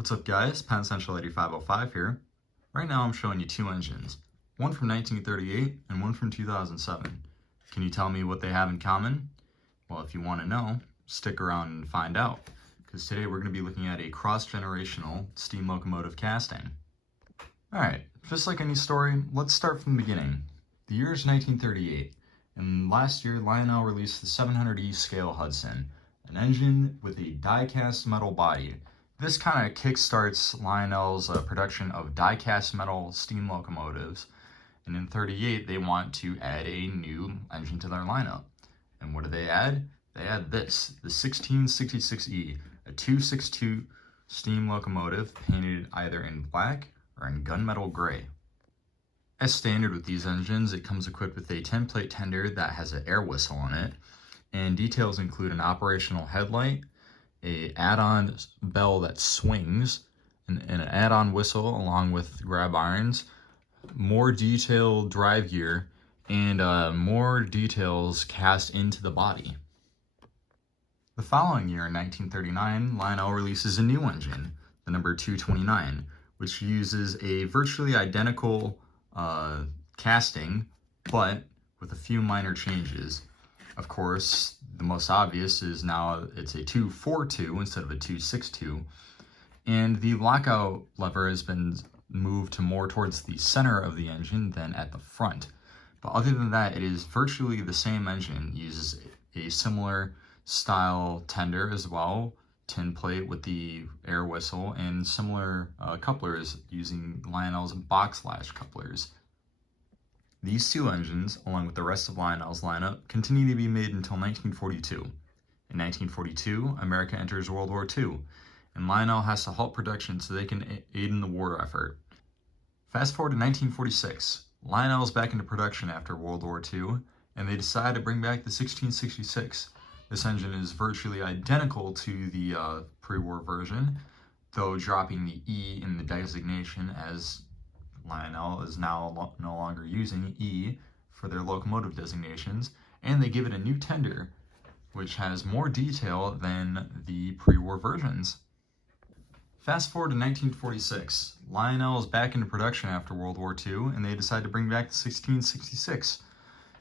What's up guys, Penn Central 8505 here. Right now I'm showing you two engines, one from 1938 and one from 2007. Can you tell me what they have in common? Well, if you want to know, stick around and find out, because today we're going to be looking at a cross-generational steam locomotive casting. Alright, just like any story, let's start from the beginning. The year is 1938, and last year Lionel released the 700E scale Hudson, an engine with a die-cast metal body. This kind of kickstarts Lionel's production of die-cast metal steam locomotives, and in 38 they want to add a new engine to their lineup. And what do they add? They add this, the 1666E, a 262 steam locomotive painted either in black or in gunmetal gray. As standard with these engines, it comes equipped with a 10-plate tender that has an air whistle on it, and details include an operational headlight, a add-on bell that swings, and an add-on whistle along with grab irons, more detailed drive gear, and more details cast into the body. The following year, in 1939, Lionel releases a new engine, the number 229, which uses a virtually identical casting, but with a few minor changes. Of course, the most obvious is now it's a 242 instead of a 262, and the lockout lever has been moved to more towards the center of the engine than at the front. But other than that, it is virtually the same engine, uses a similar style tender as well, tin plate with the air whistle, and similar couplers using Lionel's box latch couplers. These two engines, along with the rest of Lionel's lineup, continue to be made until 1942. In 1942, America enters World War II, and Lionel has to halt production so they can aid in the war effort. Fast forward to 1946, Lionel is back into production after World War II, and they decide to bring back the 1666. This engine is virtually identical to the pre-war version, though dropping the E in the designation, as Lionel is now no longer using E for their locomotive designations, and they give it a new tender, which has more detail than the pre-war versions. Fast forward to 1946, Lionel is back into production after World War II, and they decide to bring back the 1666.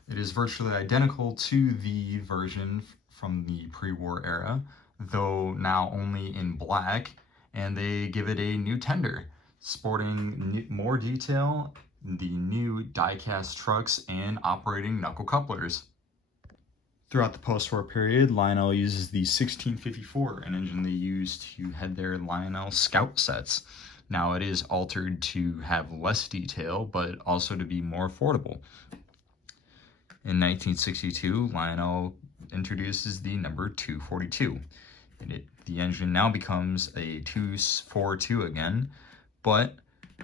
It is virtually identical to the version from the pre-war era, though now only in black, and they give it a new tender, sporting more detail, the new die-cast trucks, and operating knuckle couplers. Throughout the post-war period, Lionel uses the 1654, an engine they used to head their Lionel Scout sets. Now it is altered to have less detail, but also to be more affordable. In 1962, Lionel introduces the number 242. The engine now becomes a 242 again, but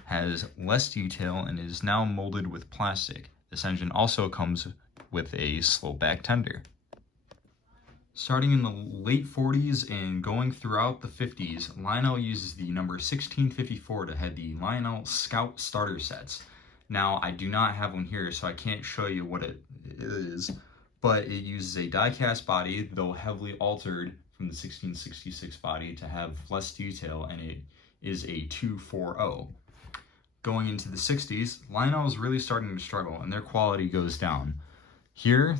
has less detail and is now molded with plastic. This engine also comes with a slow back tender. Starting in the late 40s and going throughout the 50s, Lionel uses the number 1654 to head the Lionel Scout starter sets. Now, I do not have one here, so I can't show you what it is, but it uses a die-cast body, though heavily altered from the 1666 body to have less detail, and it is a 240. Going into the 60s, Lionel is really starting to struggle, and their quality goes down. Here,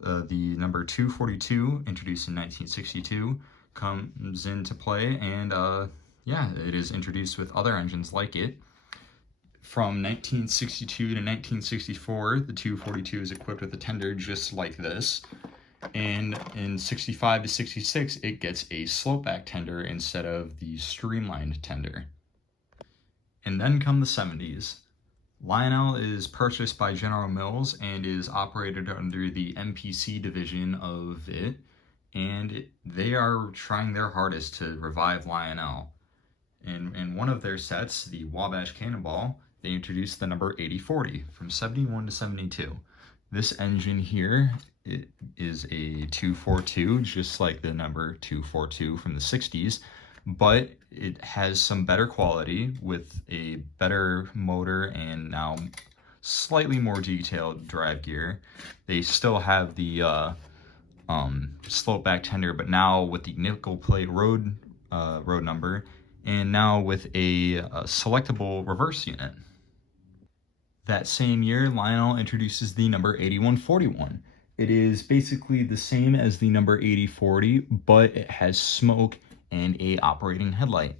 the number 242, introduced in 1962, comes into play, and it is introduced with other engines like it. From 1962 to 1964, the 242 is equipped with a tender just like this, and in 65 to 66, it gets a slopeback tender instead of the streamlined tender. And then come the 70s. Lionel is purchased by General Mills and is operated under the MPC division of it, and they are trying their hardest to revive Lionel. In one of their sets, the Wabash Cannonball, they introduced the number 8040 from 71 to 72. This engine here, it is a 242, just like the number 242 from the 60s, but it has some better quality with a better motor and now slightly more detailed drive gear. They still have the slope back tender, but now with the nickel plate road number, and now with a selectable reverse unit. That same year, Lionel introduces the number 8141. It is basically the same as the number 8040, but it has smoke and a operating headlight.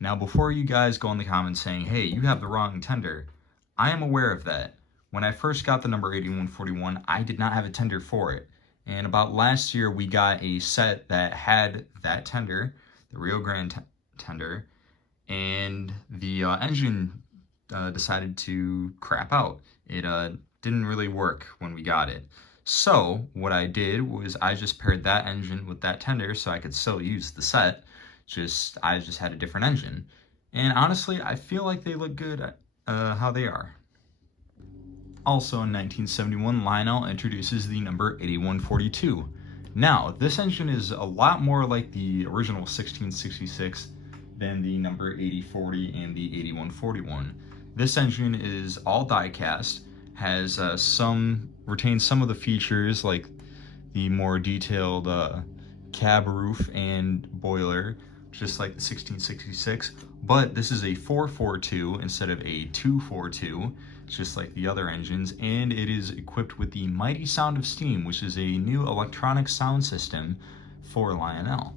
Now, before you guys go in the comments saying, hey, you have the wrong tender, I am aware of that. When I first got the number 8141, I did not have a tender for it. And about last year, we got a set that had that tender, the Rio Grande tender, and the engine decided to crap out. It didn't really work when we got it. So what I did was I just paired that engine with that tender so I could still use the set. I just had a different engine. And honestly, I feel like they look good how they are. Also in 1971, Lionel introduces the number 8142. Now, this engine is a lot more like the original 1666 than the number 8040 and the 8141. This engine is all die-cast, has retains some of the features like the more detailed cab roof and boiler, just like the 1666, but this is a 442 instead of a 242, just like the other engines, and it is equipped with the mighty sound of steam, which is a new electronic sound system for Lionel.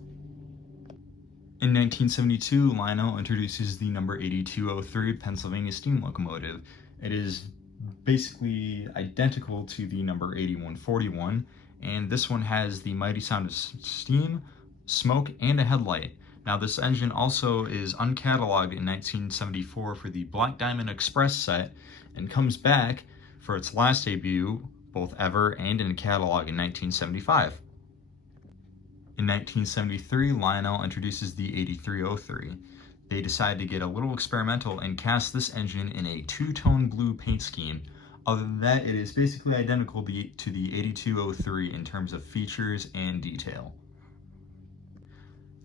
In 1972, Lionel introduces the number 8203 Pennsylvania steam locomotive. It is basically identical to the number 8141, and this one has the mighty sound of steam, smoke, and a headlight. Now, this engine also is uncatalogued in 1974 for the Black Diamond Express set, and comes back for its last debut, both ever and in a catalog, in 1975. In 1973, Lionel introduces the 8303. They decided to get a little experimental and cast this engine in a two-tone blue paint scheme. Other than that, it is basically identical to the 8203 in terms of features and detail.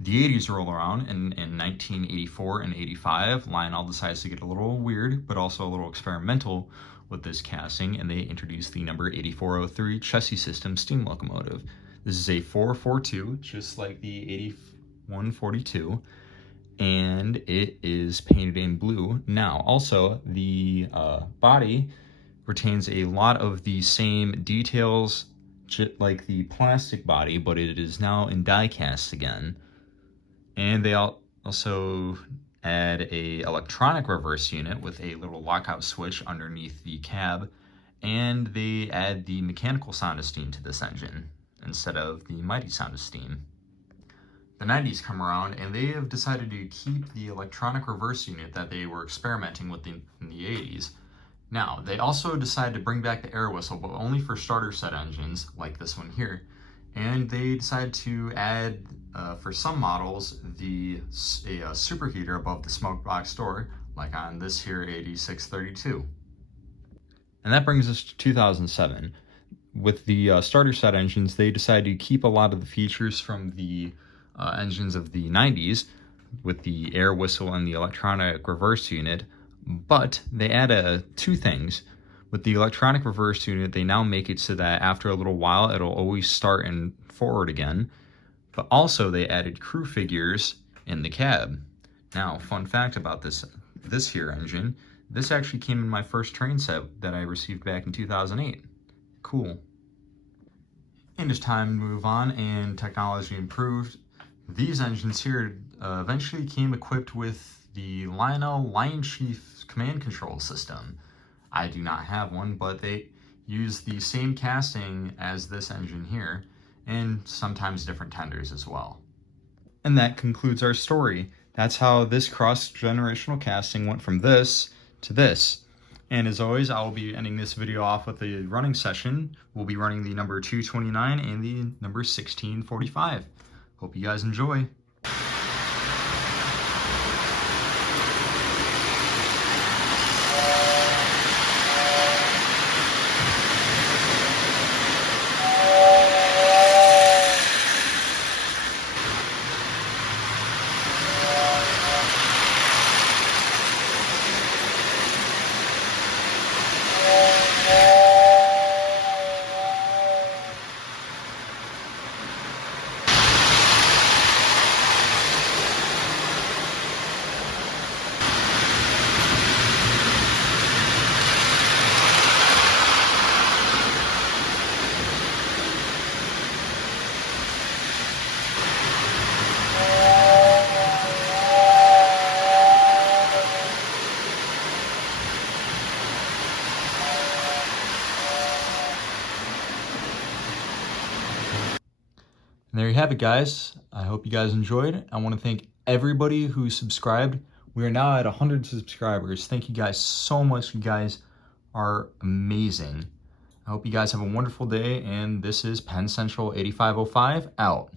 The 80s roll around, and in 1984 and 85, Lionel decides to get a little weird, but also a little experimental with this casting, and they introduce the number 8403 chassis system steam locomotive. This is a 442, just like the 8142, and it is painted in blue. Now, also, the body retains a lot of the same details like the plastic body, but it is now in die cast again. And they also add a electronic reverse unit with a little lockout switch underneath the cab, and they add the mechanical sound of steam to this engine instead of the mighty sound of steam. The 90s come around, and they have decided to keep the electronic reverse unit that they were experimenting with in the 80s. Now, they also decided to bring back the air whistle, but only for starter set engines, like this one here. And they decided to add, for some models, a superheater above the smoke box door, like on this here 8632. And that brings us to 2007. With the starter set engines, they decided to keep a lot of the features from the engines of the 90s, with the air whistle and the electronic reverse unit, but they add two things. With the electronic reverse unit, they now make it so that after a little while, it'll always start and forward again. But also, they added crew figures in the cab. Now, fun fact about this here engine, this actually came in my first train set that I received back in 2008. Cool. And as time moved on and technology improved, these engines here eventually came equipped with the Lionel Lion Chief command control system. I do not have one, but they use the same casting as this engine here, and sometimes different tenders as well. And that concludes our story. That's how this cross-generational casting went from this to this. And as always, I will be ending this video off with a running session. We'll be running the number 229 and the number 1645. Hope you guys enjoy. And there you have it, guys. I hope you guys enjoyed. I want to thank everybody who subscribed. We are now at 100 subscribers. Thank you guys so much. You guys are amazing. I hope you guys have a wonderful day, and this is Penn Central 8505 out.